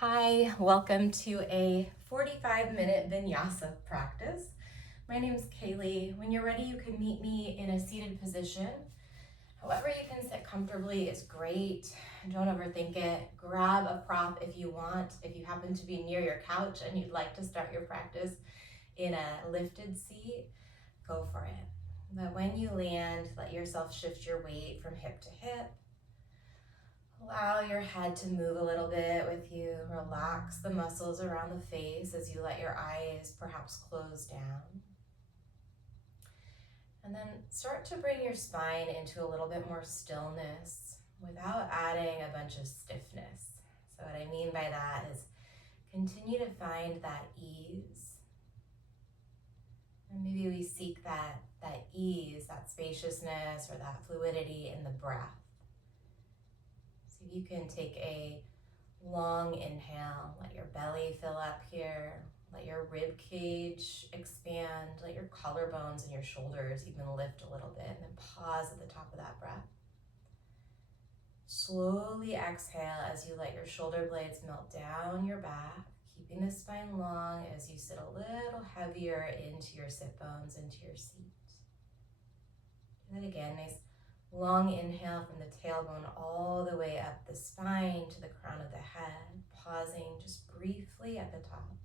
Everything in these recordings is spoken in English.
Hi, welcome to a 45-minute vinyasa practice. My name is Kaylee. When you're ready, you can meet me in a seated position. However you can sit comfortably is great. Don't overthink it. Grab a prop if you want. If you happen to be near your couch and you'd like to start your practice in a lifted seat, go for it. But when you land, let yourself shift your weight from hip to hip. Allow your head to move a little bit with you. Relax the muscles around the face as you let your eyes perhaps close down. And then start to bring your spine into a little bit more stillness without adding a bunch of stiffness. So what I mean by that is continue to find that ease. And maybe we seek that ease, that spaciousness, or that fluidity in the breath. So you can take a long inhale, let your belly fill up here, let your rib cage expand, let your collarbones and your shoulders even lift a little bit, and then pause at the top of that breath. Slowly exhale as you let your shoulder blades melt down your back, keeping the spine long as you sit a little heavier into your sit bones, into your seat. Do that again, nice long inhale from the tailbone all the way up the spine to the crown of the head, pausing just briefly at the top.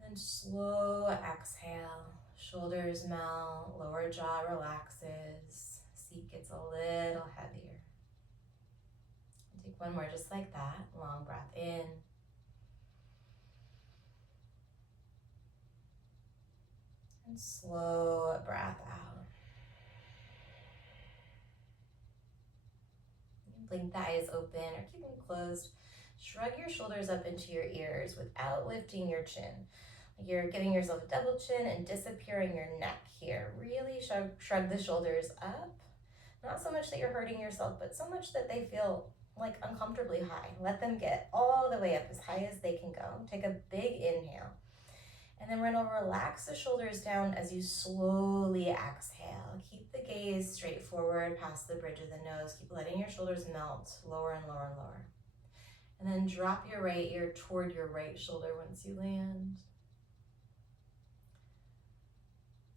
And then slow exhale, shoulders melt, lower jaw relaxes, seat gets a little heavier. And take one more just like that, long breath in. And slow breath out. Blink the eyes open or keep them closed. Shrug your shoulders up into your ears without lifting your chin. You're giving yourself a double chin and disappearing your neck here. Really shrug the shoulders up. Not so much that you're hurting yourself, but so much that they feel like uncomfortably high. Let them get all the way up as high as they can go. Take a big inhale. And then we're going to relax the shoulders down as you slowly exhale. Keep the gaze straight forward past the bridge of the nose. Keep letting your shoulders melt lower and lower and lower. And then drop your right ear toward your right shoulder once you land.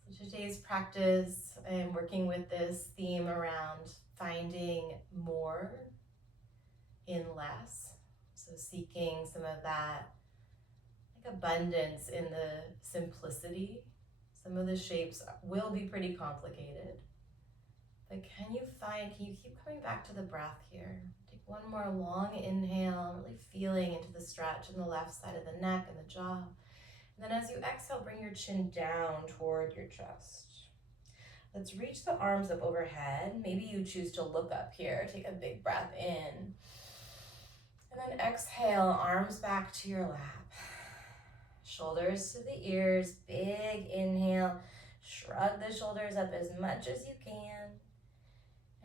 So today's practice, I am working with this theme around finding more in less. So seeking some of that abundance in the simplicity. Some of the shapes will be pretty complicated, but can you keep coming back to the breath here? Take one more long inhale, really feeling into the stretch in the left side of the neck and the jaw. And then as you exhale, bring your chin down toward your chest. Let's reach the arms up overhead. Maybe you choose to look up here. Take a big breath in. And then exhale, arms back to your lap. Shoulders to the ears, big inhale. Shrug the shoulders up as much as you can.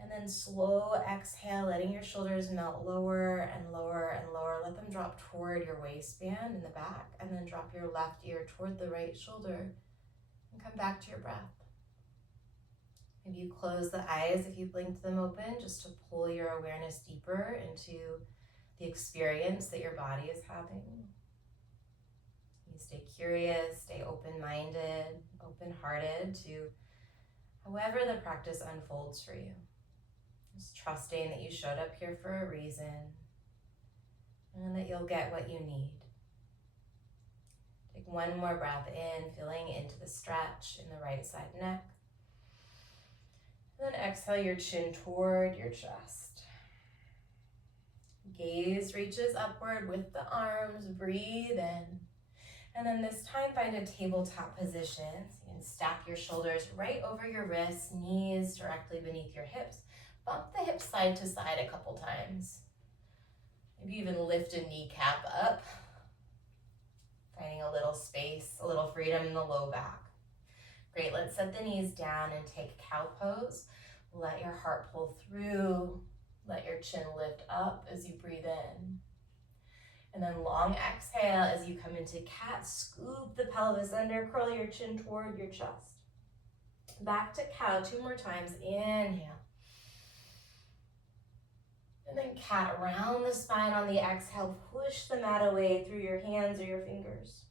And then slow exhale, letting your shoulders melt lower and lower and lower. Let them drop toward your waistband in the back, and then drop your left ear toward the right shoulder and come back to your breath. Maybe you close the eyes if you blinked them open, just to pull your awareness deeper into the experience that your body is having. You stay curious, stay open-minded, open-hearted to however the practice unfolds for you. Just trusting that you showed up here for a reason and that you'll get what you need. Take one more breath in, feeling into the stretch in the right side neck. And then exhale your chin toward your chest. Gaze reaches upward with the arms, breathe in. And then this time find a tabletop position. So you can stack your shoulders right over your wrists, knees directly beneath your hips. Bump the hips side to side a couple times. Maybe even lift a kneecap up. Finding a little space, a little freedom in the low back. Great, let's set the knees down and take cow pose. Let your heart pull through. Let your chin lift up as you breathe in. And then long exhale as you come into cat. Scoop the pelvis under, curl your chin toward your chest. Back to cow 2 more times. Inhale. And then cat around the spine on the exhale. Push the mat away through your hands or your fingers.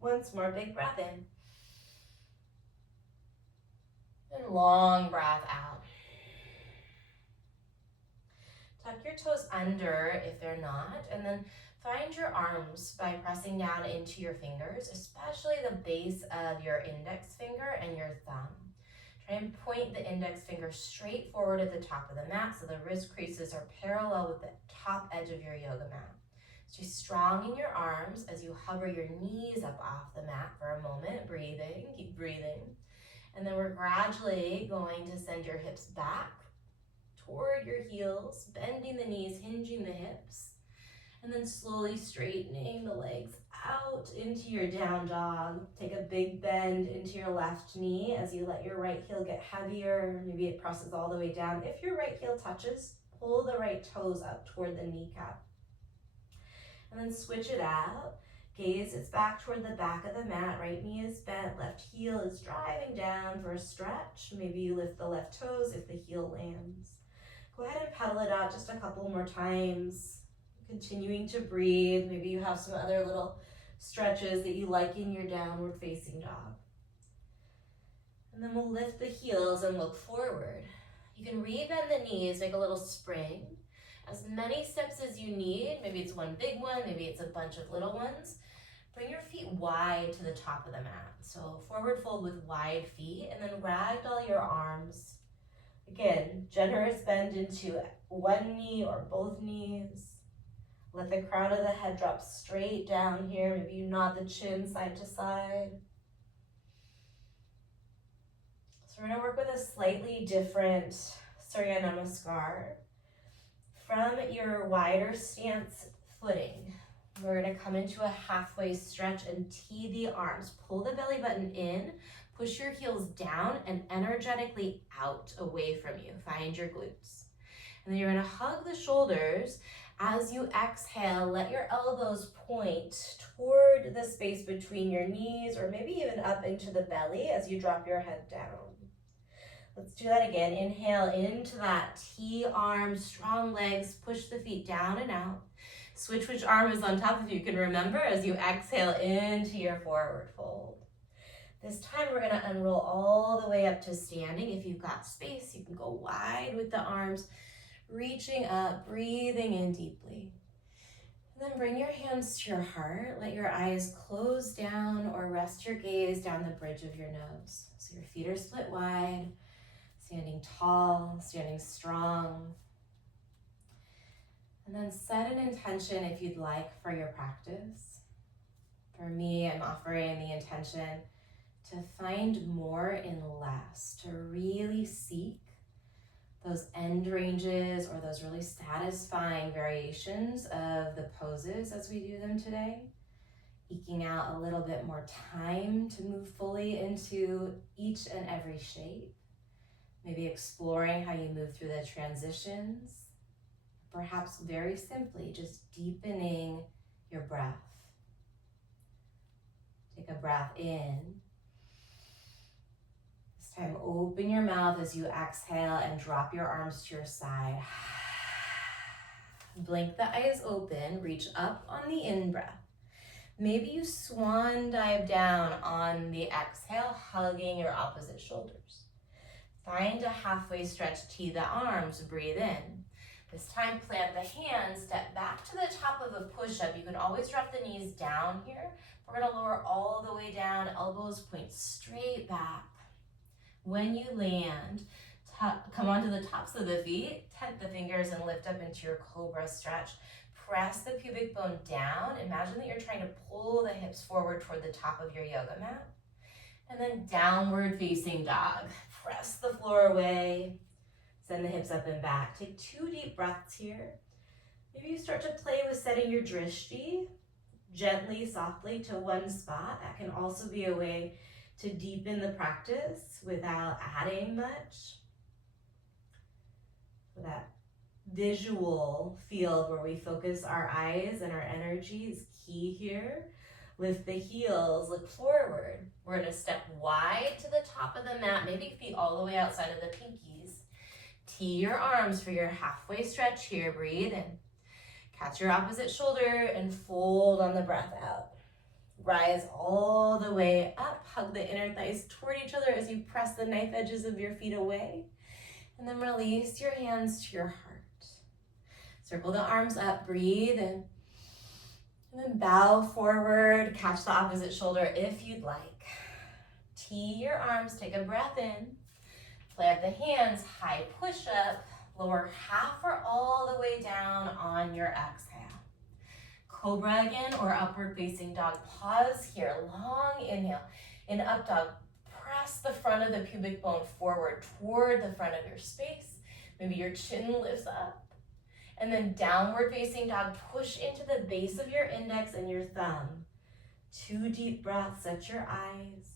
Once more, big breath in. And long breath out. Tuck your toes under if they're not, and then find your arms by pressing down into your fingers, especially the base of your index finger and your thumb. Try and point the index finger straight forward at the top of the mat so the wrist creases are parallel with the top edge of your yoga mat. Stay strong in your arms as you hover your knees up off the mat for a moment, breathing, keep breathing. And then we're gradually going to send your hips back toward your heels, bending the knees, hinging the hips, and then slowly straightening the legs out into your down dog. Take a big bend into your left knee as you let your right heel get heavier. Maybe it presses all the way down. If your right heel touches, pull the right toes up toward the kneecap. And then switch it out. Gaze is back toward the back of the mat. Right knee is bent, left heel is driving down for a stretch. Maybe you lift the left toes if the heel lands. Go ahead and pedal it out just a couple more times. Continuing to breathe. Maybe you have some other little stretches that you like in your downward facing dog. And then we'll lift the heels and look forward. You can rebend the knees, make a little spring. As many steps as you need. Maybe it's one big one, maybe it's a bunch of little ones. Bring your feet wide to the top of the mat. So forward fold with wide feet, and then ragdoll your arms. Again, generous bend into one knee or both knees. Let the crown of the head drop straight down here. Maybe you nod the chin side to side. So we're gonna work with a slightly different Surya Namaskar. From your wider stance footing, we're gonna come into a halfway stretch and tee the arms. Pull the belly button in, push your heels down and energetically out away from you. Find your glutes. And then you're gonna hug the shoulders. As you exhale, let your elbows point toward the space between your knees or maybe even up into the belly as you drop your head down. Let's do that again. Inhale into that T arm, strong legs, push the feet down and out. Switch which arm is on top if you can remember as you exhale into your forward fold. This time we're gonna unroll all the way up to standing. If you've got space, you can go wide with the arms, reaching up, breathing in deeply. And then bring your hands to your heart. Let your eyes close down or rest your gaze down the bridge of your nose. So your feet are split wide, standing tall, standing strong. And then set an intention if you'd like for your practice. For me, I'm offering the intention to find more in less, to really seek those end ranges or those really satisfying variations of the poses as we do them today, eking out a little bit more time to move fully into each and every shape, maybe exploring how you move through the transitions, perhaps very simply just deepening your breath. Take a breath in. Time, open your mouth as you exhale and drop your arms to your side. Blink the eyes open, reach up on the in-breath. Maybe you swan dive down on the exhale, hugging your opposite shoulders. Find a halfway stretch, tee the arms, breathe in. This time, plant the hands, step back to the top of a push-up. You can always drop the knees down here. We're gonna lower all the way down, elbows point straight back. When you land, come onto the tops of the feet, tent the fingers and lift up into your cobra stretch. Press the pubic bone down. Imagine that you're trying to pull the hips forward toward the top of your yoga mat. And then downward facing dog. Press the floor away. Send the hips up and back. Take 2 deep breaths here. Maybe you start to play with setting your drishti gently, softly to one spot. That can also be a way to deepen the practice without adding much. So that visual field where we focus our eyes and our energy is key here. Lift the heels, look forward. We're gonna step wide to the top of the mat, maybe feet all the way outside of the pinkies. Tee your arms for your halfway stretch here. Breathe in. Catch your opposite shoulder and fold on the breath out. Rise all the way up. Hug the inner thighs toward each other as you press the knife edges of your feet away. And then release your hands to your heart. Circle the arms up. Breathe in. And then bow forward. Catch the opposite shoulder if you'd like. Tee your arms. Take a breath in. Plant the hands. High push up. Lower half or all the way down on your exhale. Cobra again or upward facing dog. Pause here. Long inhale. In up dog, press the front of the pubic bone forward toward the front of your space. Maybe your chin lifts up. And then downward facing dog, push into the base of your index and your thumb. 2 deep breaths. Set your eyes.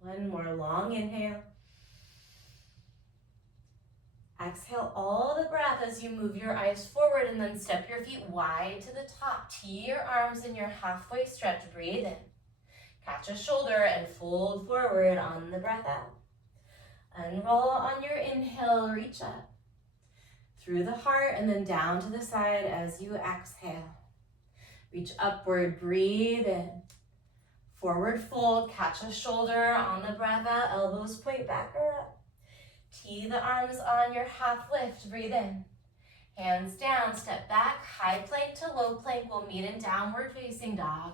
One more long inhale. Exhale all the breath as you move your eyes forward and then step your feet wide to the top. Tee your arms in your halfway stretch. Breathe in. Catch a shoulder and fold forward on the breath out. Unroll on your inhale, reach up. Through the heart and then down to the side as you exhale. Reach upward, breathe in. Forward fold, catch a shoulder on the breath out, elbows point back or up. Tee the arms on your half lift, breathe in. Hands down, step back, high plank to low plank. We'll meet in downward facing dog.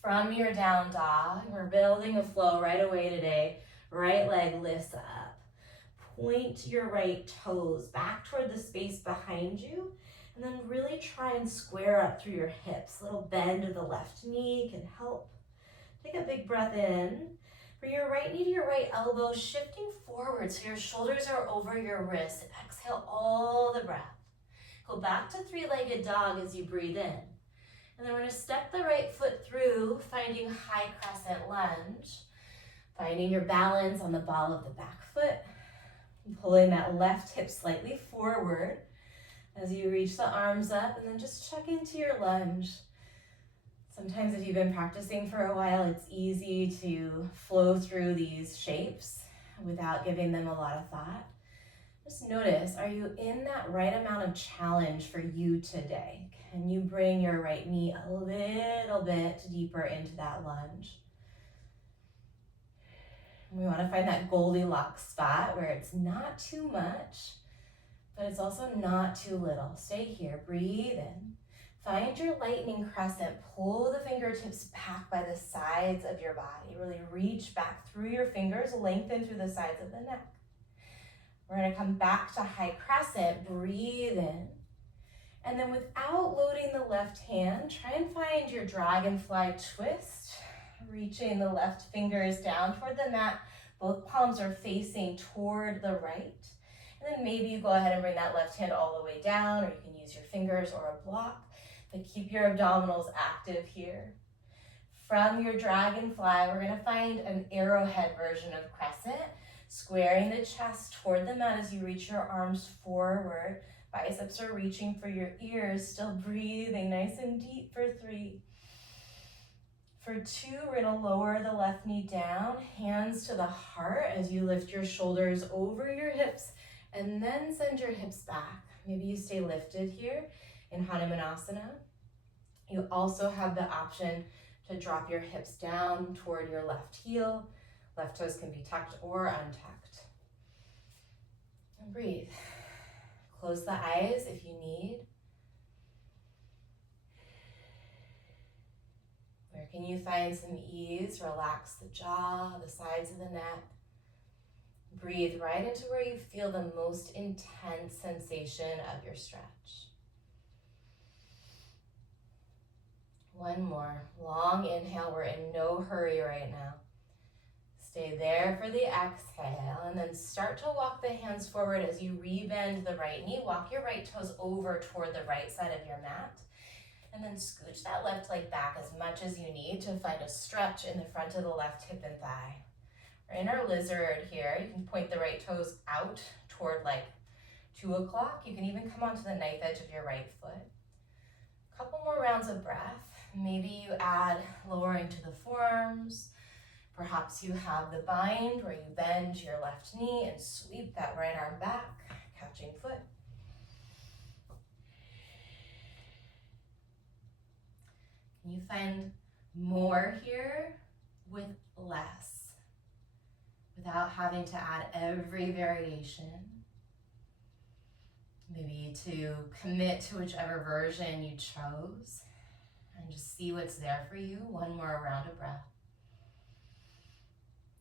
From your down dog, we're building a flow right away today. Right leg lifts up. Point your right toes back toward the space behind you. And then really try and square up through your hips. Little bend of the left knee can help. Take a big breath in. Bring your right knee to your right elbow, shifting forward so your shoulders are over your wrists. Exhale all the breath. Go back to 3-legged dog as you breathe in. And then we're going to step the right foot through, finding high crescent lunge. Finding your balance on the ball of the back foot. Pulling that left hip slightly forward as you reach the arms up, and then just check into your lunge. Sometimes if you've been practicing for a while, it's easy to flow through these shapes without giving them a lot of thought. Just notice, are you in that right amount of challenge for you today? Can you bring your right knee a little bit deeper into that lunge? We want to find that Goldilocks spot where it's not too much, but it's also not too little. Stay here, breathe in. Find your lightning crescent. Pull the fingertips back by the sides of your body. Really reach back through your fingers, lengthen through the sides of the neck. We're going to come back to high crescent. Breathe in. And then without loading the left hand, try and find your dragonfly twist. Reaching the left fingers down toward the mat. Both palms are facing toward the right. And then maybe you go ahead and bring that left hand all the way down, or you can use your fingers or a block. But keep your abdominals active here. From your dragonfly, we're going to find an arrowhead version of crescent, squaring the chest toward the mat as you reach your arms forward. Biceps are reaching for your ears, still breathing nice and deep for 3. For 2, we're going to lower the left knee down, hands to the heart as you lift your shoulders over your hips, and then send your hips back. Maybe you stay lifted here in Hanumanasana. You also have the option to drop your hips down toward your left heel. Left toes can be tucked or untucked. And breathe. Close the eyes if you need. Where can you find some ease? Relax the jaw, the sides of the neck. Breathe right into where you feel the most intense sensation of your stretch. One more. Long inhale. We're in no hurry right now. Stay there for the exhale, and then start to walk the hands forward as you rebend the right knee. Walk your right toes over toward the right side of your mat. And then scooch that left leg back as much as you need to find a stretch in the front of the left hip and thigh. We're in our lizard here. You can point the right toes out toward like 2 o'clock. You can even come onto the knife edge of your right foot. A couple more rounds of breath. Maybe you add lowering to the forearms. Perhaps you have the bind where you bend your left knee and sweep that right arm back, catching foot. Can you find more here with less, without having to add every variation? Maybe to commit to whichever version you chose and just see what's there for you. One more round of breath.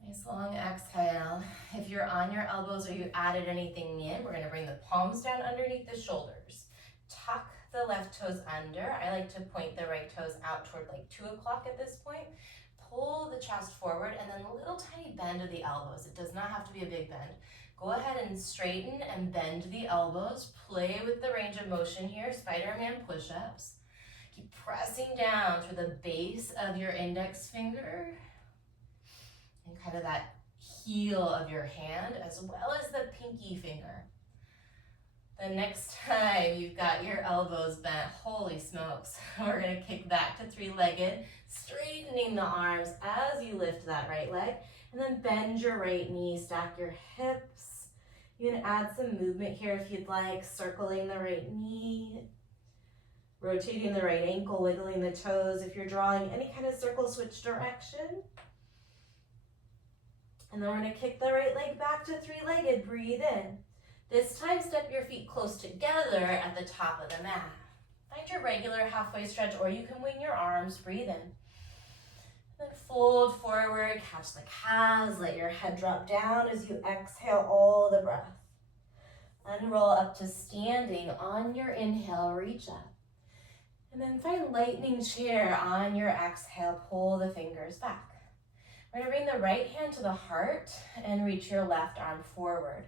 Nice long exhale. If you're on your elbows or you added anything in, we're gonna bring the palms down underneath the shoulders. Tuck the left toes under. I like to point the right toes out toward like 2 o'clock at this point. Pull the chest forward and then a little tiny bend of the elbows. It does not have to be a big bend. Go ahead and straighten and bend the elbows. Play with the range of motion here, Spider-Man push-ups. Keep pressing down through the base of your index finger and kind of that heel of your hand, as well as the pinky finger. The next time you've got your elbows bent, holy smokes, we're gonna kick back to three-legged, straightening the arms as you lift that right leg, and then bend your right knee, stack your hips. You can add some movement here if you'd like, circling the right knee, rotating the right ankle, wiggling the toes. If you're drawing any kind of circle, switch direction. And then we're gonna kick the right leg back to three-legged, breathe in. This time, step your feet close together at the top of the mat. Find your regular halfway stretch, or you can wing your arms, breathe in. Then fold forward, catch the calves, let your head drop down as you exhale all the breath. Unroll up to standing on your inhale, reach up. And then find lightning chair on your exhale, pull the fingers back. We're gonna bring the right hand to the heart and reach your left arm forward.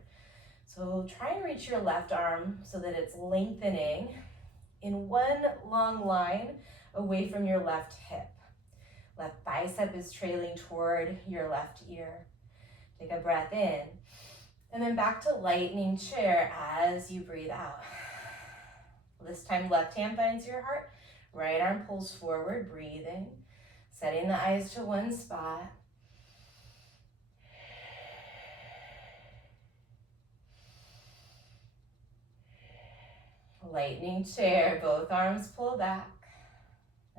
So try and reach your left arm so that it's lengthening in one long line away from your left hip. Left bicep is trailing toward your left ear. Take a breath in, and then back to lightning chair as you breathe out. This time, left hand finds your heart, right arm pulls forward, breathing, setting the eyes to one spot. Lightning chair, both arms pull back,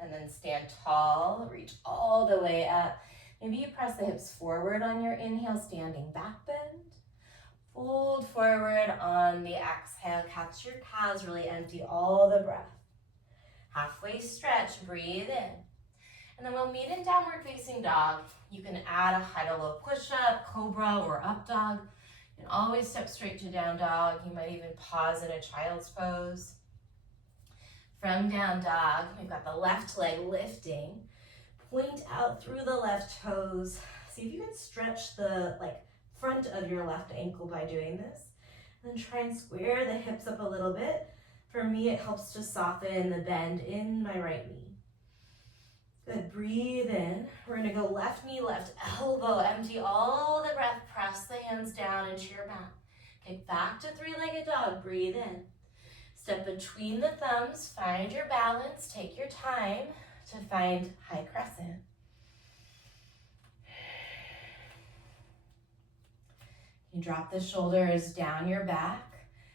and then stand tall, reach all the way up. Maybe you press the hips forward on your inhale, standing back bend. Fold forward on the exhale, catch your calves, really empty all the breath. Halfway stretch, breathe in. And then we'll meet in downward facing dog. You can add a high to low push-up, cobra, or up dog. You can always step straight to down dog. You might even pause in a child's pose. From down dog, we've got the left leg lifting. Point out through the left toes. See if you can stretch the front of your left ankle by doing this. And then try and square the hips up a little bit. For me, it helps to soften the bend in my right knee. Good, breathe in. We're gonna go left knee, left elbow, empty all the breath, press the hands down into your mat. Kick back to three-legged dog, breathe in. Step between the thumbs, find your balance, take your time to find high crescent. You drop the shoulders down your back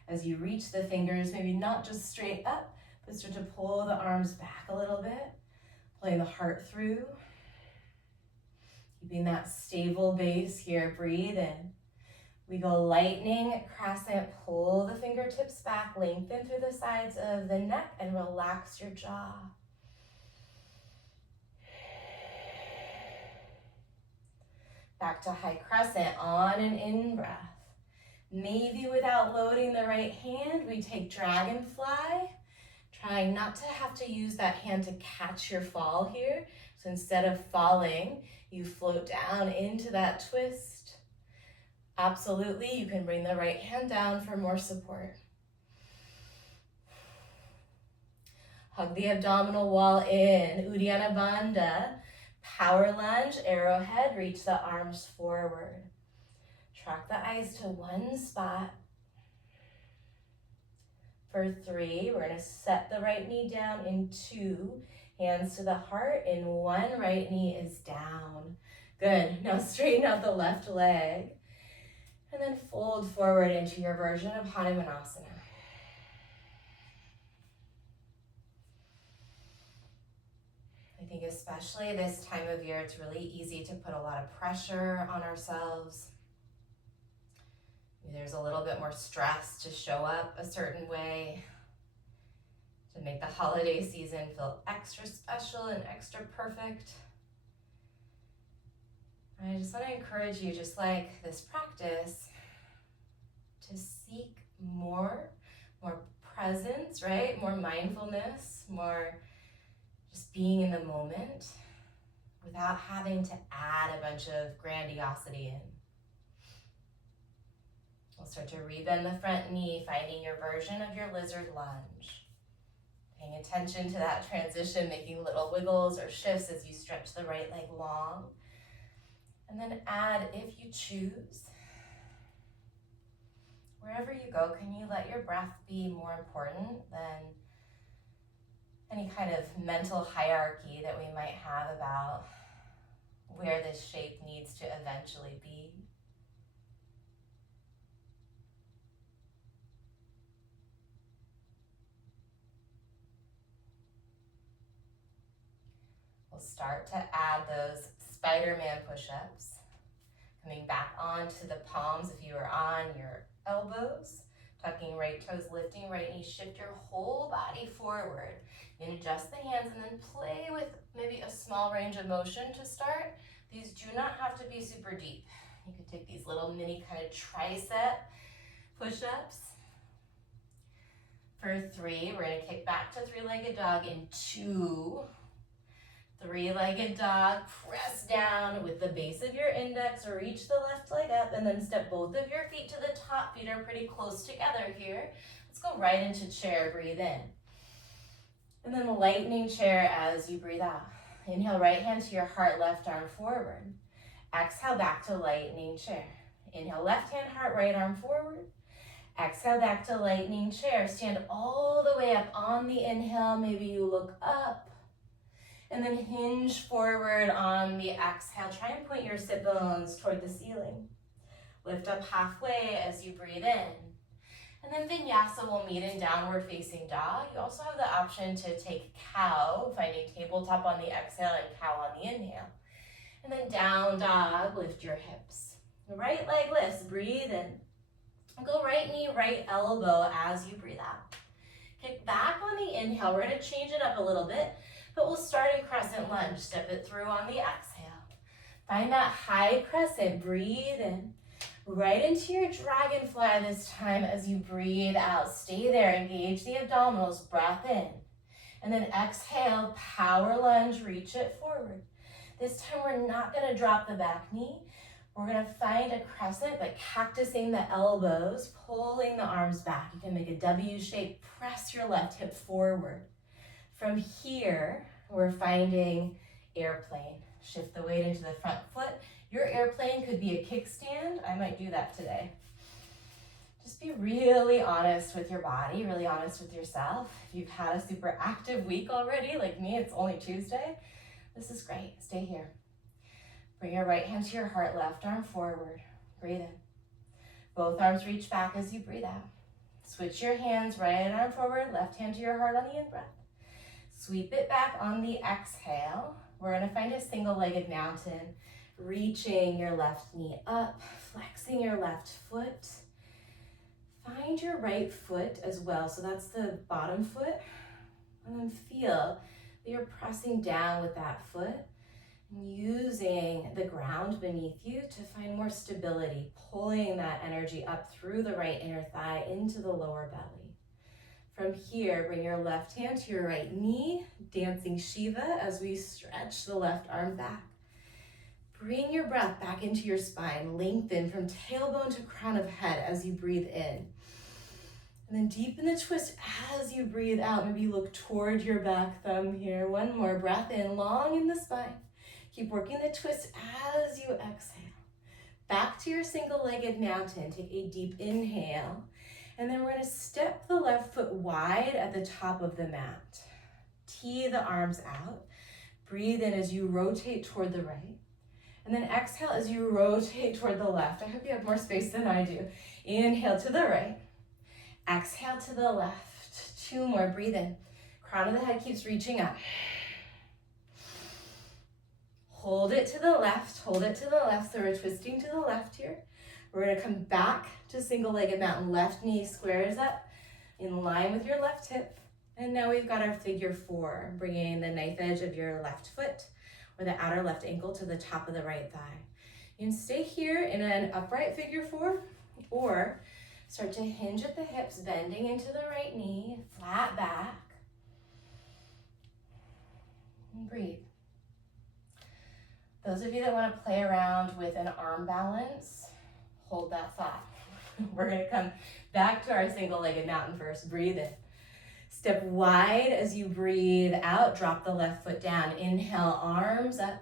as you reach the fingers, maybe not just straight up, but start to pull the arms back a little bit. Play the heart through. Keeping that stable base here, breathe in. We go lightning, crescent, pull the fingertips back, lengthen through the sides of the neck and relax your jaw. Back to high crescent, on and in breath. Maybe without loading the right hand, we take dragonfly. Trying not to have to use that hand to catch your fall here. So instead of falling, you float down into that twist. Absolutely, you can bring the right hand down for more support. Hug the abdominal wall in, Uddiyana Bandha. Power lunge, arrowhead, reach the arms forward. Track the eyes to one spot. For 3, we're gonna set the right knee down in 2. Hands to the heart, and one, right knee is down. Good. Now straighten out the left leg. And then fold forward into your version of Hanumanasana. I think especially this time of year, it's really easy to put a lot of pressure on ourselves. Maybe there's a little bit more stress to show up a certain way, to make the holiday season feel extra special and extra perfect. I just want to encourage you, just like this practice, to seek more presence, right? More mindfulness, more just being in the moment without having to add a bunch of grandiosity in. We'll start to rebend the front knee, finding your version of your lizard lunge. Paying attention to that transition, making little wiggles or shifts as you stretch the right leg long. And then add, if you choose, wherever you go, can you let your breath be more important than any kind of mental hierarchy that we might have about where this shape needs to eventually be? We'll start to add those Spider-Man push-ups. Coming back onto the palms if you are on your elbows. Tucking right toes, lifting right knee. Shift your whole body forward. You can adjust the hands and then play with maybe a small range of motion to start. These do not have to be super deep. You could take these little mini kind of tricep push-ups. For 3, we're going to kick back to three-legged dog in 2. Three-legged dog, press down with the base of your index, reach the left leg up, and then step both of your feet to the top. Feet are pretty close together here. Let's go right into chair, breathe in. And then lightning chair as you breathe out. Inhale, right hand to your heart, left arm forward. Exhale, back to lightning chair. Inhale, left hand, heart, right arm forward. Exhale, back to lightning chair. Stand all the way up on the inhale. Maybe you look up. And then hinge forward on the exhale. Try and point your sit bones toward the ceiling. Lift up halfway as you breathe in. And then vinyasa will meet in downward facing dog. You also have the option to take cow, finding tabletop on the exhale and cow on the inhale. And then down dog, lift your hips. Right leg lifts, breathe in. Go right knee, right elbow as you breathe out. Kick back on the inhale. We're going to change it up a little bit. But we'll start in crescent lunge. Step it through on the exhale. Find that high crescent. Breathe in. Right into your dragonfly this time as you breathe out. Stay there. Engage the abdominals. Breath in. And then exhale. Power lunge. Reach it forward. This time we're not going to drop the back knee. We're going to find a crescent, but cactusing the elbows, pulling the arms back. You can make a W shape. Press your left hip forward. From here, we're finding airplane. Shift the weight into the front foot. Your airplane could be a kickstand. I might do that today. Just be really honest with your body, really honest with yourself. If you've had a super active week already, like me, it's only Tuesday. This is great. Stay here. Bring your right hand to your heart, left arm forward. Breathe in. Both arms reach back as you breathe out. Switch your hands, right arm forward, left hand to your heart on the in-breath. Sweep it back on the exhale. We're going to find a single-legged mountain, reaching your left knee up, flexing your left foot. Find your right foot as well. So that's the bottom foot. And then feel that you're pressing down with that foot and using the ground beneath you to find more stability, pulling that energy up through the right inner thigh into the lower belly. From here, bring your left hand to your right knee, dancing Shiva as we stretch the left arm back. Bring your breath back into your spine. Lengthen from tailbone to crown of head as you breathe in. And then deepen the twist as you breathe out. Maybe look toward your back thumb here. One more breath in, long in the spine. Keep working the twist as you exhale. Back to your single-legged mountain. Take a deep inhale. And then we're going to step the left foot wide at the top of the mat. tee the arms out. Breathe in as you rotate toward the right. And then exhale as you rotate toward the left. I hope you have more space than I do. Inhale to the right. Exhale to the left. 2 more, breathe in. Crown of the head keeps reaching up. Hold it to the left, hold it to the left. So we're twisting to the left here. We're gonna come back to single-legged mountain. Left knee squares up in line with your left hip. And now we've got our figure 4, bringing the knife edge of your left foot or the outer left ankle to the top of the right thigh. You can stay here in an upright figure 4, or start to hinge at the hips, bending into the right knee, flat back. And breathe. Those of you that want to play around with an arm balance, hold that thought. We're going to come back to our single-legged mountain first. Breathe in. Step wide as you breathe out. Drop the left foot down. Inhale, arms up.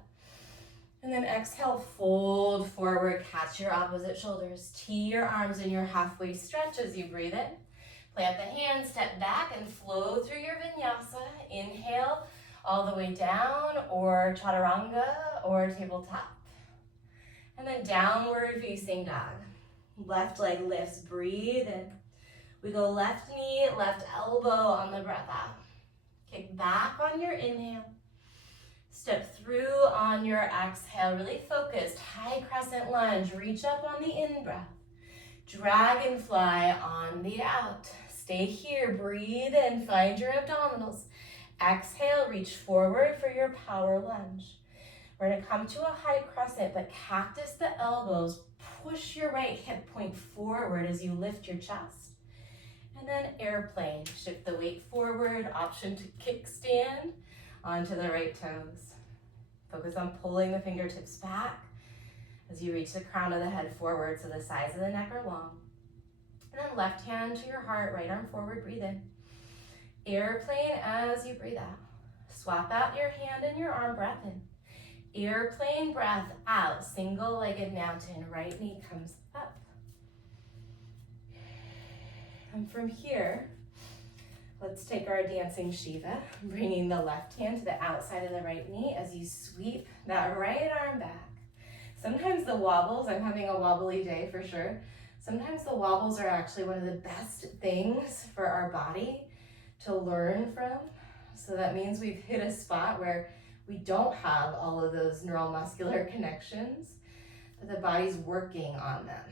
And then exhale, fold forward. Catch your opposite shoulders. Tee your arms in your halfway stretch as you breathe in. Plant the hands, step back and flow through your vinyasa. Inhale all the way down, or chaturanga, or tabletop. And then downward facing dog. Left leg lifts, breathe in. We go left knee, left elbow on the breath out. Kick back on your inhale. Step through on your exhale, really focused. High crescent lunge, reach up on the in-breath. Dragonfly on the out. Stay here, breathe in, find your abdominals. Exhale, reach forward for your power lunge. We're gonna come to a high crescent, but cactus the elbows. Push your right hip point forward as you lift your chest. And then airplane, shift the weight forward, option to kickstand onto the right toes. Focus on pulling the fingertips back as you reach the crown of the head forward so the sides of the neck are long. And then left hand to your heart, right arm forward, breathe in. Airplane as you breathe out. Swap out your hand and your arm, breath in. Airplane, breath out. Single-legged mountain, right knee comes up. And from here, let's take our dancing Shiva, bringing the left hand to the outside of the right knee as you sweep that right arm back. Sometimes the wobbles, I'm having a wobbly day for sure. Sometimes the wobbles are actually one of the best things for our body to learn from. So that means we've hit a spot where we don't have all of those neuromuscular connections, but the body's working on them.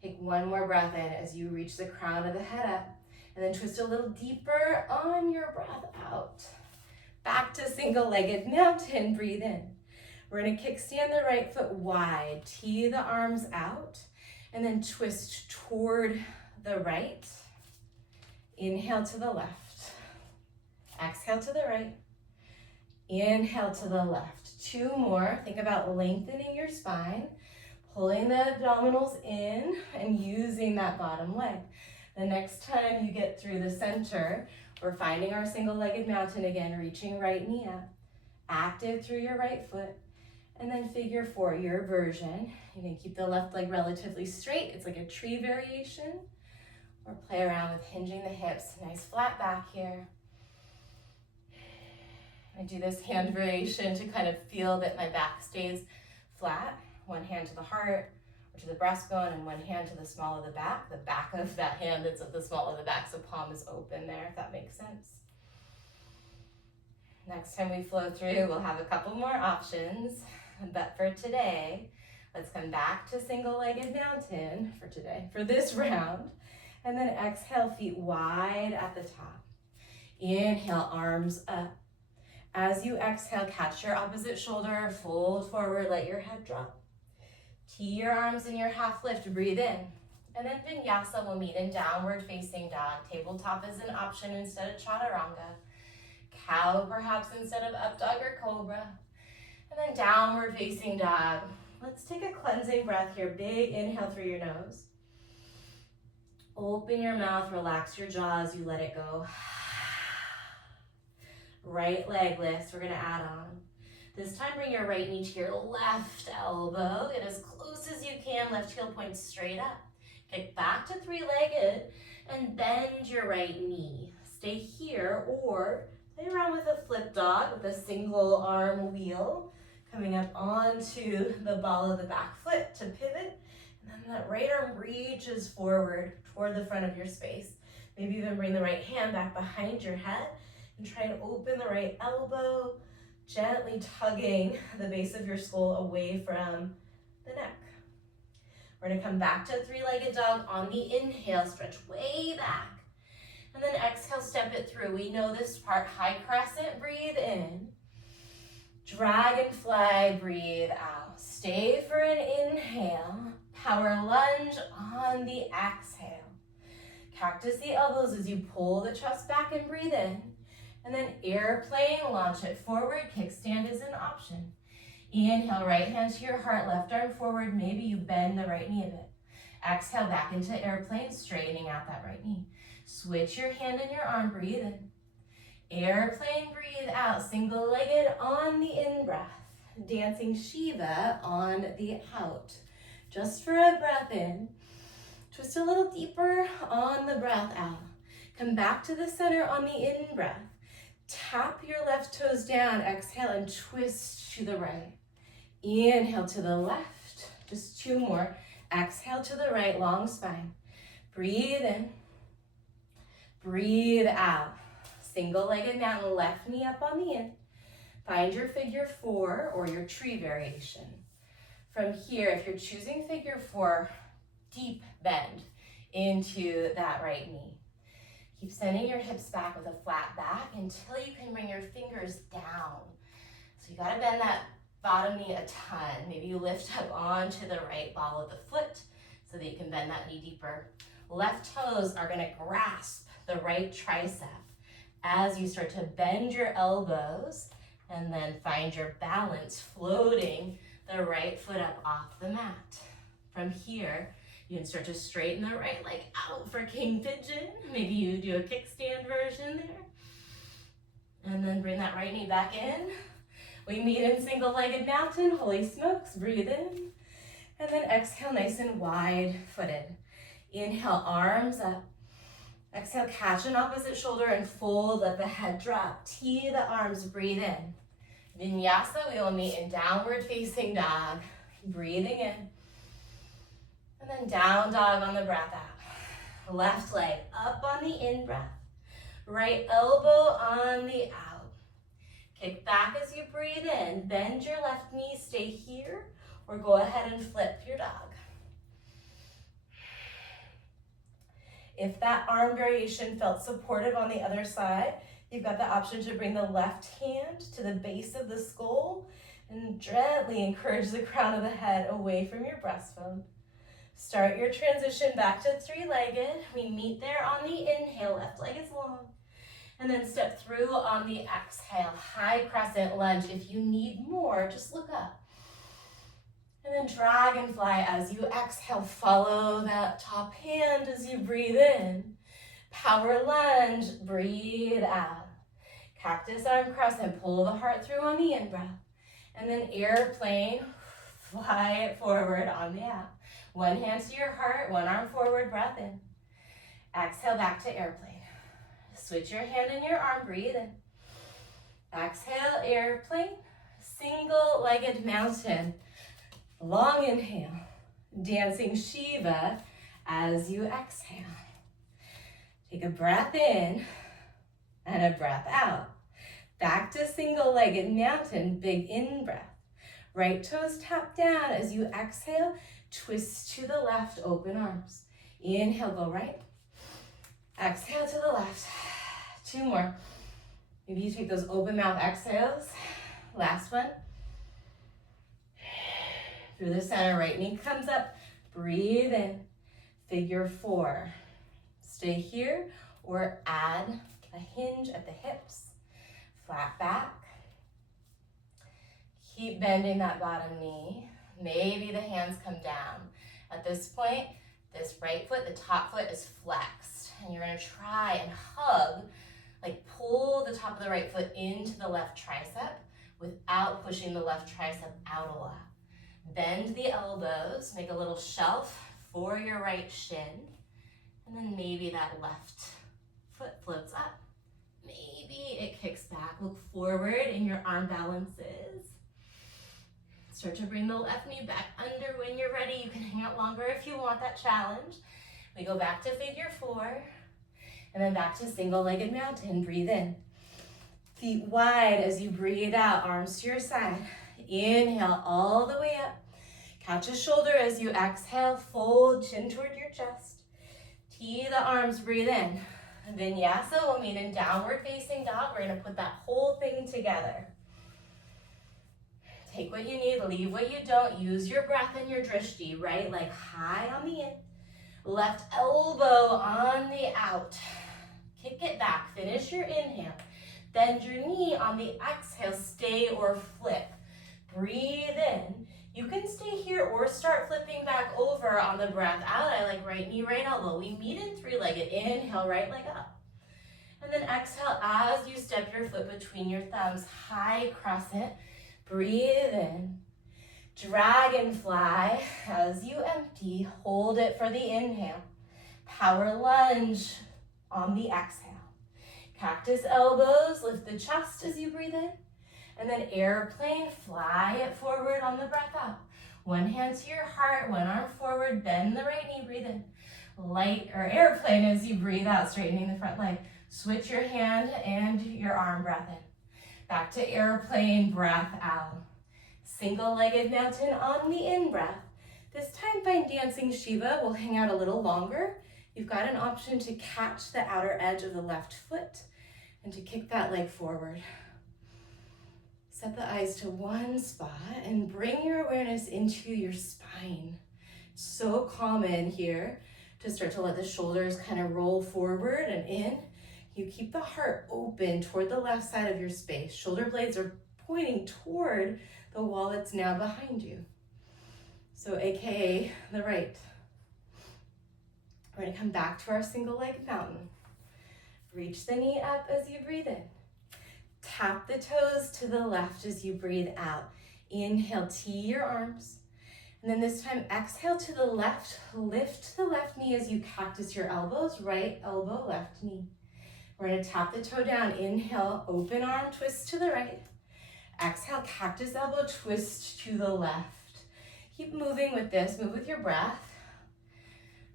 Take one more breath in as you reach the crown of the head up, and then twist a little deeper on your breath out. Back to single-legged mountain, breathe in. We're gonna kickstand the right foot wide, tee the arms out, and then twist toward the right. Inhale to the left. Exhale to the right. Inhale to the left. 2 more. Think about lengthening your spine, pulling the abdominals in, and using that bottom leg. The next time you get through the center, we're finding our single-legged mountain again, reaching right knee up, active through your right foot, and then figure 4, your version. You can keep the left leg relatively straight. It's like a tree variation, or play around with hinging the hips. Nice flat back here. I do this hand variation to kind of feel that my back stays flat. One hand to the heart or to the breastbone, and one hand to the small of the back. The back of that hand is at the small of the back, so palm is open there, if that makes sense. Next time we flow through, we'll have a couple more options. But for today, let's come back to single-legged mountain for today, for this round. And then exhale, feet wide at the top. Inhale, arms up. As you exhale, catch your opposite shoulder, fold forward, let your head drop. Tee your arms in your half lift, breathe in. And then vinyasa will meet in downward facing dog. Tabletop is an option instead of chaturanga. Cow perhaps instead of up dog or cobra. And then downward facing dog. Let's take a cleansing breath here. Big inhale through your nose. Open your mouth, relax your jaw as you let it go. Right leg lifts, we're gonna add on. This time bring your right knee to your left elbow. Get as close as you can, left heel points straight up. Kick back to 3-legged and bend your right knee. stay here, or play around with a flip dog with a single arm wheel coming up onto the ball of the back foot to pivot. And then that right arm reaches forward toward the front of your space. Maybe even bring the right hand back behind your head and try and open the right elbow, gently tugging the base of your skull away from the neck. We're gonna come back to a three-legged dog on the inhale, stretch way back. And then exhale, step it through. We know this part, high crescent, breathe in. Dragonfly, breathe out. Stay for an inhale. Power lunge on the exhale. Cactus the elbows as you pull the chest back and breathe in. And then airplane, launch it forward. Kickstand is an option. Inhale, right hand to your heart, left arm forward. Maybe you bend the right knee a bit. Exhale, back into airplane, straightening out that right knee. Switch your hand and your arm, breathe in. Airplane, breathe out. Single-legged on the in-breath. Dancing Shiva on the out. Just for a breath in. Twist a little deeper on the breath out. Come back to the center on the in-breath. Tap your left toes down. Exhale and twist to the right. Inhale to the left. Just two more. Exhale to the right, long spine. Breathe in. Breathe out. Single-legged mountain, left knee up on the in. Find your figure four or your tree variation. From here, if you're choosing figure four, deep bend into that right knee. Keep sending your hips back with a flat back until you can bring your fingers down. So you gotta bend that bottom knee a ton. Maybe you lift up onto the right ball of the foot so that you can bend that knee deeper. Left toes are gonna grasp the right tricep as you start to bend your elbows and then find your balance floating the right foot up off the mat. From here, you can start to straighten the right leg out for king pigeon. Maybe you do a kickstand version there. And then bring that right knee back in. We meet in single-legged mountain. Holy smokes, breathe in. And then exhale, nice and wide-footed. Inhale, arms up. Exhale, catch an opposite shoulder and fold, let the head drop. Tee the arms, breathe in. Vinyasa, we will meet in downward facing dog. Breathing in. And then down dog on the breath out. Left leg up on the in-breath. Right elbow on the out. Kick back as you breathe in. Bend your left knee, stay here, or go ahead and flip your dog. If that arm variation felt supportive on the other side, you've got the option to bring the left hand to the base of the skull and gently encourage the crown of the head away from your breastbone. Start your transition back to three-legged. We meet there on the inhale, left leg is long. And then step through on the exhale, high crescent lunge. If you need more, just look up. And then dragonfly as you exhale, follow that top hand as you breathe in. Power lunge, breathe out. Cactus arm crescent, pull the heart through on the in-breath. And then airplane, fly it forward on the out. One hand to your heart, one arm forward, breath in. Exhale, back to airplane. Switch your hand and your arm, breathe in. Exhale, airplane. Single-legged mountain. Long inhale. Dancing Shiva as you exhale. Take a breath in and a breath out. Back to single-legged mountain, big in-breath. Right toes tap down as you exhale. Twist to the left, open arms. Inhale, go right. Exhale to the left. Two more. Maybe you take those open mouth exhales. Last one. Through the center, right knee comes up. Breathe in. Figure four. Stay here or add a hinge at the hips. Flat back. Keep bending that bottom knee. Maybe the hands come down. At this point, this right foot, the top foot is flexed. And you're gonna try and hug, like pull the top of the right foot into the left tricep without pushing the left tricep out a lot. Bend the elbows, make a little shelf for your right shin. And then maybe that left foot floats up. Maybe it kicks back. Look forward in your arm balances. Start to bring the left knee back under when you're ready. You can hang out longer if you want that challenge. We go back to figure 4, and then back to single-legged mountain. Breathe in. Feet wide as you breathe out, arms to your side. Inhale all the way up. Catch a shoulder as you exhale, fold chin toward your chest. Tee the arms, breathe in. Vinyasa will meet in downward facing dog. We're gonna put that whole thing together. Take what you need, leave what you don't. Use your breath and your drishti. Right leg high on the in. Left elbow on the out. Kick it back, finish your inhale. Bend your knee on the exhale, stay or flip. Breathe in. You can stay here or start flipping back over on the breath out. I like right knee, right elbow. We meet in 3-legged. Inhale, right leg up. And then exhale as you step your foot between your thumbs. High crescent. Breathe in. Dragonfly as you empty. Hold it for the inhale. Power lunge on the exhale. Cactus elbows, lift the chest as you breathe in. And then airplane, fly it forward on the breath out. One hand to your heart, one arm forward, bend the right knee, breathe in. Light or airplane as you breathe out, straightening the front leg. Switch your hand and your arm, breath in. Back to airplane, breath out. Single-legged mountain on the in-breath. This time find dancing Shiva. We'll hang out a little longer. You've got an option to catch the outer edge of the left foot and to kick that leg forward. Set the eyes to one spot and bring your awareness into your spine. So common here to start to let the shoulders kind of roll forward and in. You keep the heart open toward the left side of your space. Shoulder blades are pointing toward the wall that's now behind you. So AKA the right. We're gonna come back to our single-legged mountain. Reach the knee up as you breathe in. Tap the toes to the left as you breathe out. Inhale, tee your arms. And then this time, exhale to the left. Lift the left knee as you cactus your elbows. Right elbow, left knee. We're gonna tap the toe down. Inhale, open arm, twist to the right. Exhale, cactus elbow, twist to the left. Keep moving with this, move with your breath.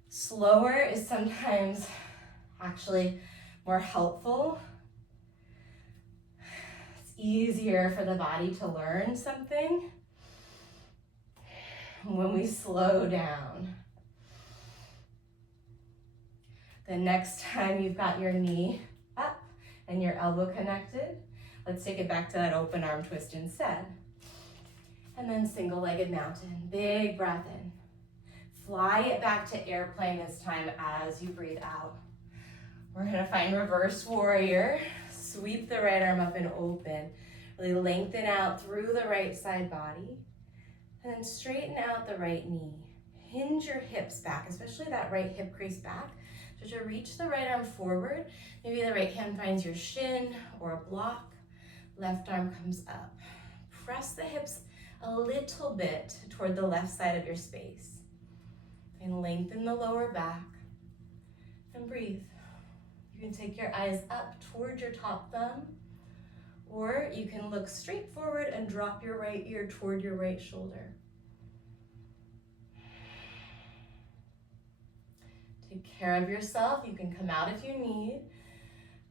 Slower is sometimes actually more helpful. It's easier for the body to learn something when we slow down. The next time you've got your knee up and your elbow connected, let's take it back to that open arm twist instead. And then single-legged mountain, big breath in. Fly it back to airplane this time as you breathe out. We're gonna find reverse warrior. Sweep the right arm up and open. Really lengthen out through the right side body. And then straighten out the right knee. Hinge your hips back, especially that right hip crease back. So to reach the right arm forward, maybe the right hand finds your shin or a block. Left arm comes up. Press the hips a little bit toward the left side of your space. And lengthen the lower back and breathe. You can take your eyes up toward your top thumb, or you can look straight forward and drop your right ear toward your right shoulder. Take care of yourself. You can come out if you need.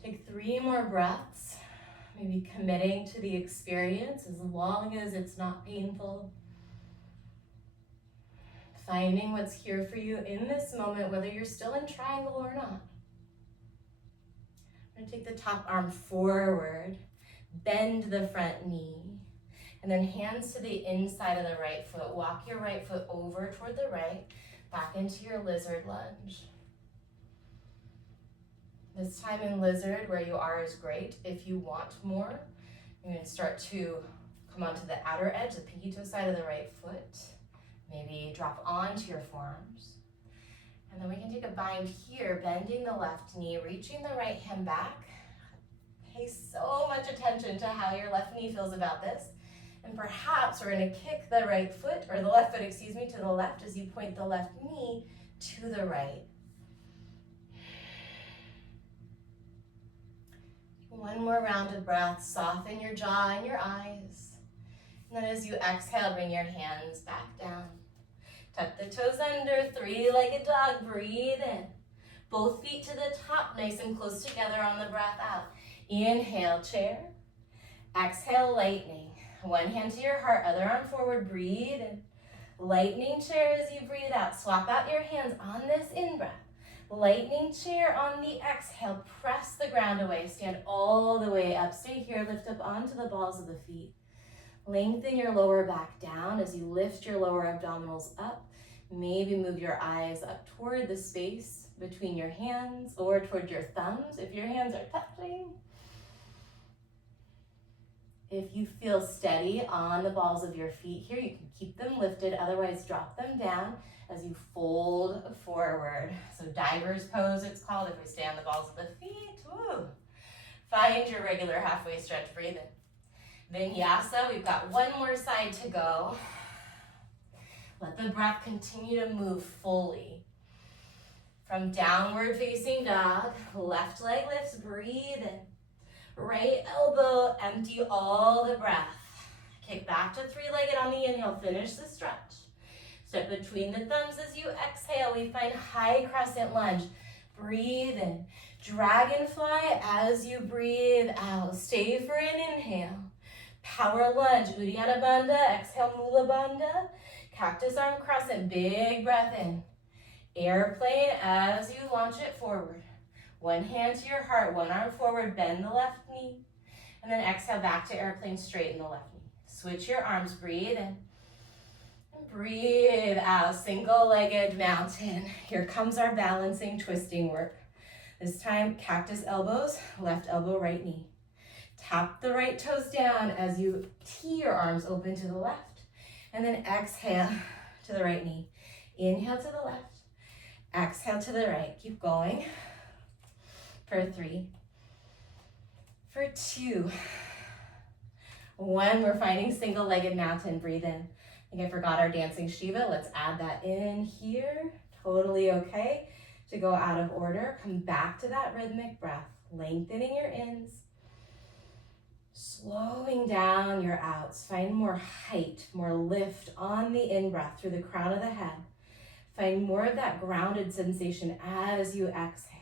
Take 3 more breaths, maybe committing to the experience as long as it's not painful. Finding what's here for you in this moment, whether you're still in triangle or not. I'm gonna take the top arm forward, bend the front knee, and then hands to the inside of the right foot. Walk your right foot over toward the right, back into your lizard lunge. This time in lizard, where you are is great. If you want more, you're gonna start to come onto the outer edge, the pinky toe side of the right foot. Maybe drop onto your forearms. And then we can take a bind here, bending the left knee, reaching the right hand back. Pay so much attention to how your left knee feels about this. And perhaps we're gonna kick the right foot, or the left foot, excuse me, to the left as you point the left knee to the right. One more round of breath. Soften your jaw and your eyes. And then as you exhale, bring your hands back down. Tuck the toes under, three-legged dog. Breathe in. Both feet to the top, nice and close together on the breath out. Inhale, chair. Exhale, lightning. One hand to your heart, other arm forward. Breathe in. Lightning chair as you breathe out. Swap out your hands on this in-breath. Lightning chair on the exhale. Press the ground away. Stand all the way up. Stay here. Lift up onto the balls of the feet. Lengthen your lower back down as you lift your lower abdominals up. Maybe move your eyes up toward the space between your hands or toward your thumbs if your hands are touching. If you feel steady on the balls of your feet here, you can keep them lifted, otherwise drop them down as you fold forward. So diver's pose, it's called, if we stay on the balls of the feet. Woo. Find your regular halfway stretch, breathe in. Vinyasa, we've got one more side to go. Let the breath continue to move fully. From downward facing dog, left leg lifts, breathe in. Right elbow, empty all the breath. Kick back to three-legged on the inhale, finish the stretch. Step between the thumbs as you exhale. We find high crescent lunge. Breathe in. Dragonfly as you breathe out. Stay for an inhale. Power lunge, Uddiyana Bandha, exhale Mula Bandha. Cactus arm crescent, big breath in. Airplane as you launch it forward. One hand to your heart, one arm forward, bend the left knee. And then exhale back to airplane, straighten the left knee. Switch your arms, breathe in. And breathe out, single-legged mountain. Here comes our balancing, twisting work. This time, cactus elbows, left elbow, right knee. Tap the right toes down as you tee your arms open to the left. And then exhale to the right knee. Inhale to the left. Exhale to the right. Keep going. For 3, for 2, 1, we're finding single-legged mountain, breathe in. I think I forgot our dancing Shiva, let's add that in here, totally okay to go out of order. Come back to that rhythmic breath, lengthening your ins, slowing down your outs. Find more height, more lift on the in-breath through the crown of the head. Find more of that grounded sensation as you exhale.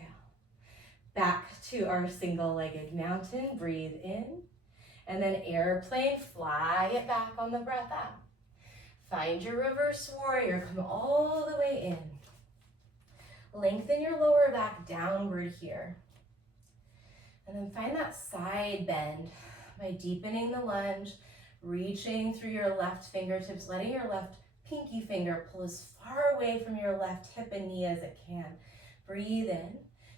Back to our single-legged mountain, breathe in, and then airplane, fly it back on the breath out. Find your reverse warrior, come all the way in. Lengthen your lower back downward here. And then find that side bend by deepening the lunge, reaching through your left fingertips, letting your left pinky finger pull as far away from your left hip and knee as it can. Breathe in.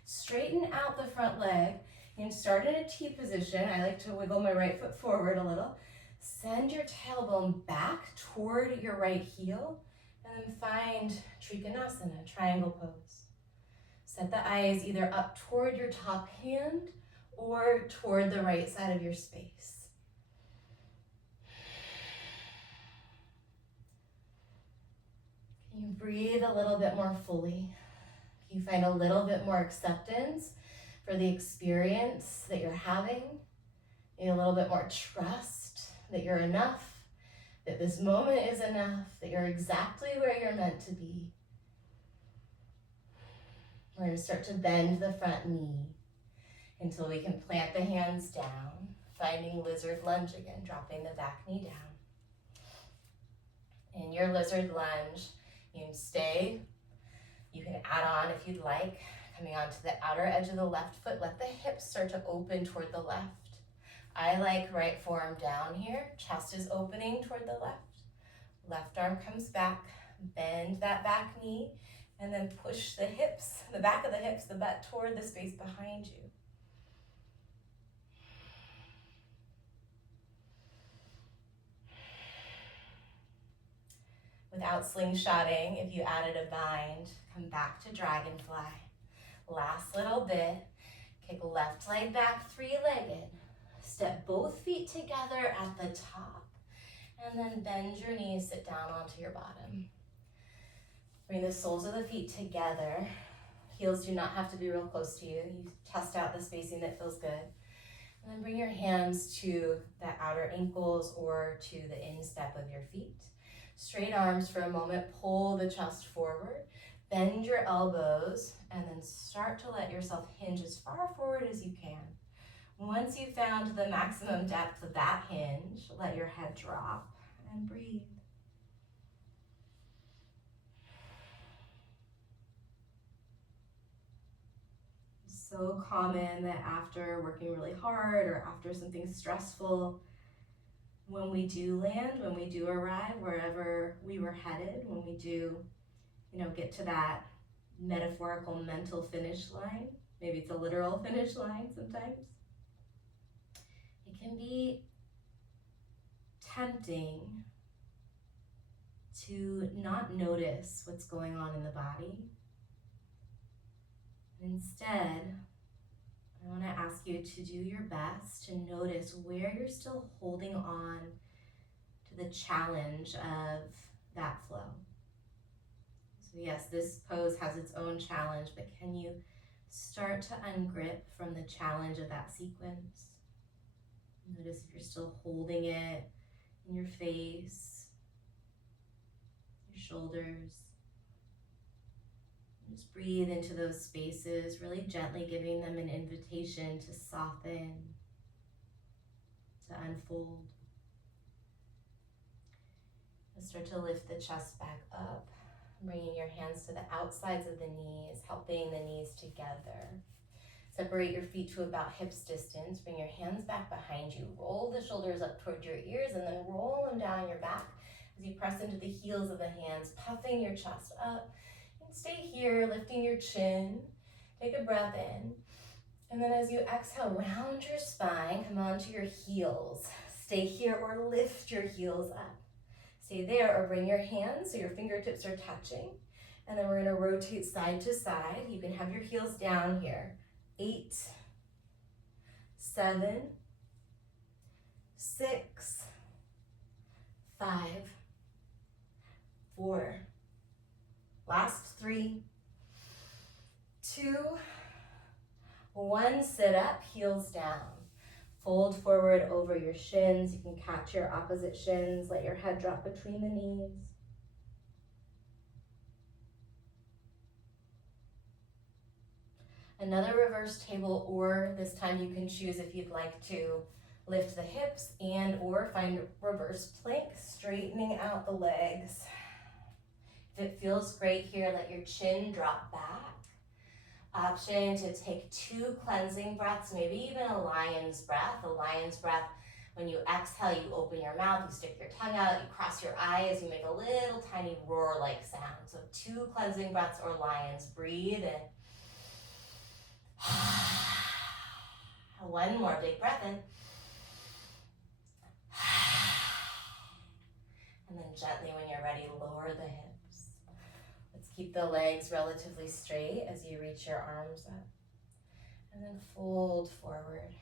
Straighten out the front leg and start in a T position. I like to wiggle my right foot forward a little. Send your tailbone back toward your right heel and then find Trikonasana, triangle pose. Set the eyes either up toward your top hand or toward the right side of your space. Can you breathe a little bit more fully? You find a little bit more acceptance for the experience that you're having, maybe a little bit more trust that you're enough, that this moment is enough, that you're exactly where you're meant to be. We're going to start to bend the front knee until we can plant the hands down, finding lizard lunge again, dropping the back knee down. In your lizard lunge, you can stay. You can add on if you'd like, coming onto the outer edge of the left foot. Let the hips start to open toward the left. I like right forearm down here. Chest is opening toward the left. Left arm comes back. Bend that back knee and then push the hips, the back of the hips, the butt toward the space behind you. Without slingshotting, if you added a bind, come back to dragonfly. Last little bit. Kick left leg back, three-legged. Step both feet together at the top. And then bend your knees, sit down onto your bottom. Bring the soles of the feet together. Heels do not have to be real close to you. You test out the spacing that feels good. And then bring your hands to the outer ankles or to the instep of your feet. Straight arms for a moment, pull the chest forward, bend your elbows, and then start to let yourself hinge as far forward as you can. Once you've found the maximum depth of that hinge, let your head drop and breathe. So common that after working really hard or after something stressful, when we do land, when we do arrive wherever we were headed, when we do, get to that metaphorical mental finish line, maybe it's a literal finish line sometimes, it can be tempting to not notice what's going on in the body. Instead, I want to ask you to do your best to notice where you're still holding on to the challenge of that flow. So yes, this pose has its own challenge, but can you start to ungrip from the challenge of that sequence? Notice if you're still holding it in your face, your shoulders. Just breathe into those spaces, really gently giving them an invitation to soften, to unfold. And start to lift the chest back up, bringing your hands to the outsides of the knees, helping the knees together. Separate your feet to about hips distance. Bring your hands back behind you. Roll the shoulders up toward your ears and then roll them down your back as you press into the heels of the hands, puffing your chest up. And stay here, lifting your chin. Take a breath in. And then as you exhale, round your spine, come onto your heels. Stay here or lift your heels up. Stay there or bring your hands so your fingertips are touching. And then we're gonna rotate side to side. You can have your heels down here. 8, 7, 6, 5, 4. Last 3, 2, 1. Sit up, heels down. Fold forward over your shins. You can catch your opposite shins. Let your head drop between the knees. Another reverse table, or this time you can choose if you'd like to lift the hips and or find reverse plank, straightening out the legs. If it feels great here, let your chin drop back. Option to take 2 cleansing breaths, maybe even a lion's breath. A lion's breath, when you exhale, you open your mouth, you stick your tongue out, you cross your eyes, you make a little tiny roar-like sound. So 2 cleansing breaths or lions. Breathe in. 1 more big breath in. And then gently, when you're ready, lower the hips. Let's keep the legs relatively straight as you reach your arms up. And then fold forward.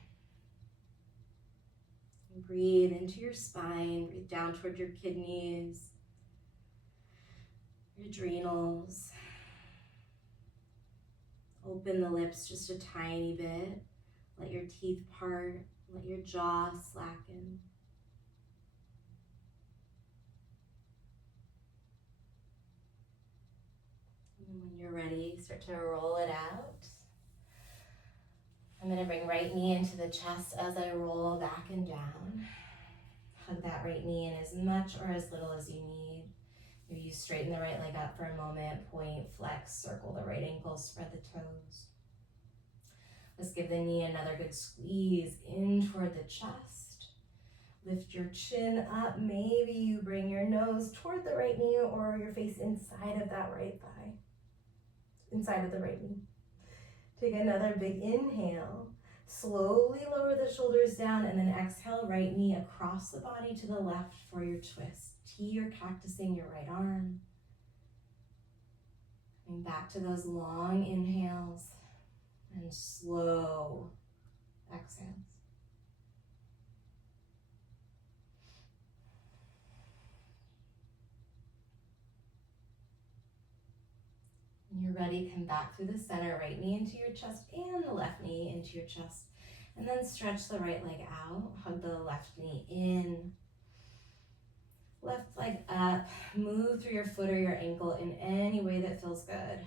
And breathe into your spine. Breathe down toward your kidneys, your adrenals. Open the lips just a tiny bit. Let your teeth part. Let your jaw slacken. And when you're ready, start to roll it out. I'm going to bring right knee into the chest as I roll back and down. Hug that right knee in as much or as little as you need. Maybe you straighten the right leg up for a moment, point, flex, circle the right ankle, spread the toes. Let's give the knee another good squeeze in toward the chest. Lift your chin up. Maybe you bring your nose toward the right knee or your face inside of that right thigh, inside of the right knee. Take another big inhale. Slowly lower the shoulders down and then exhale, right knee across the body to the left for your twist. T or cactusing your right arm. Coming back to those long inhales and slow exhales. When you're ready, come back through the center, right knee into your chest and the left knee into your chest. And then stretch the right leg out, hug the left knee in, left leg up, move through your foot or your ankle in any way that feels good.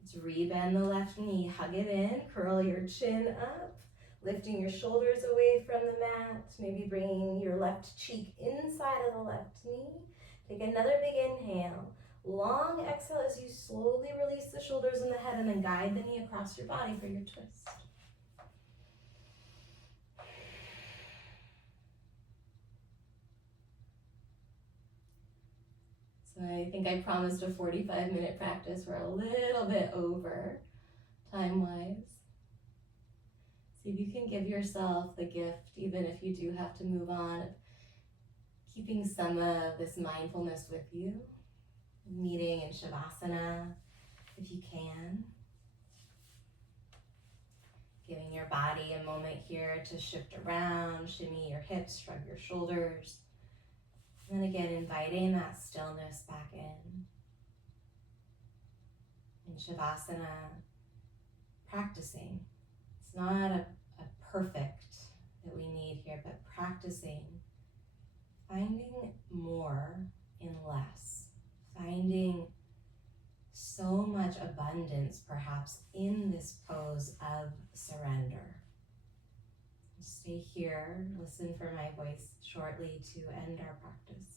Let's rebend the left knee, hug it in, curl your chin up, lifting your shoulders away from the mat, maybe bringing your left cheek inside of the left knee. Take another big inhale, long exhale as you slowly release the shoulders and the head, and then guide the knee across your body for your twist. So I think I promised a 45-minute practice. We're a little bit over time-wise. See if you can give yourself the gift, even if you do have to move on, of keeping some of this mindfulness with you, meeting in Shavasana if you can. Giving your body a moment here to shift around, shimmy your hips, shrug your shoulders. And then again, inviting that stillness back in. In Shavasana, practicing. It's not a perfect that we need here, but practicing. Finding more in less. Finding so much abundance, perhaps, in this pose of surrender. Stay here, listen for my voice shortly to end our practice.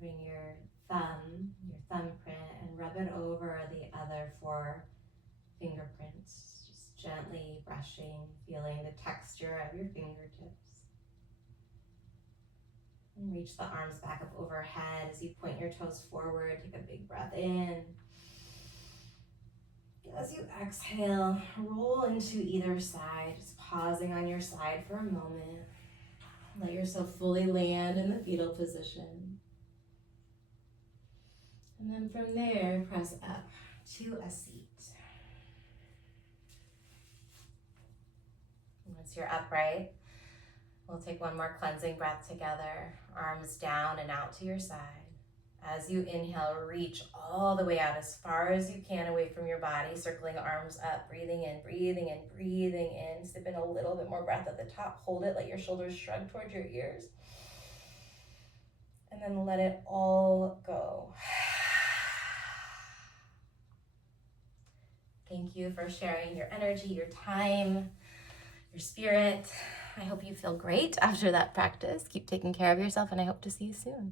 Bring your thumbprint, and rub it over the other 4 fingerprints. Just gently brushing, feeling the texture of your fingertips. And reach the arms back up overhead as you point your toes forward. Take a big breath in. As you exhale, roll into either side, just pausing on your side for a moment. Let yourself fully land in the fetal position. And then from there, press up to a seat. Once you're upright, we'll take one more cleansing breath together. Arms down and out to your side. As you inhale, reach all the way out as far as you can away from your body, circling arms up, breathing in, breathing in, breathing in. Sip in a little bit more breath at the top. Hold it, let your shoulders shrug towards your ears. And then let it all go. Thank you for sharing your energy, your time, your spirit. I hope you feel great after that practice. Keep taking care of yourself, and I hope to see you soon.